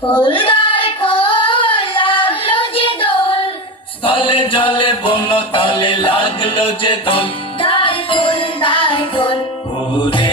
খোল দ্বার খোল, লাগলো যে দোল, স্থলে জলে বন্য তলে লাগলো যে দোল। দ্বার খোল, দ্বার খোল। ওরে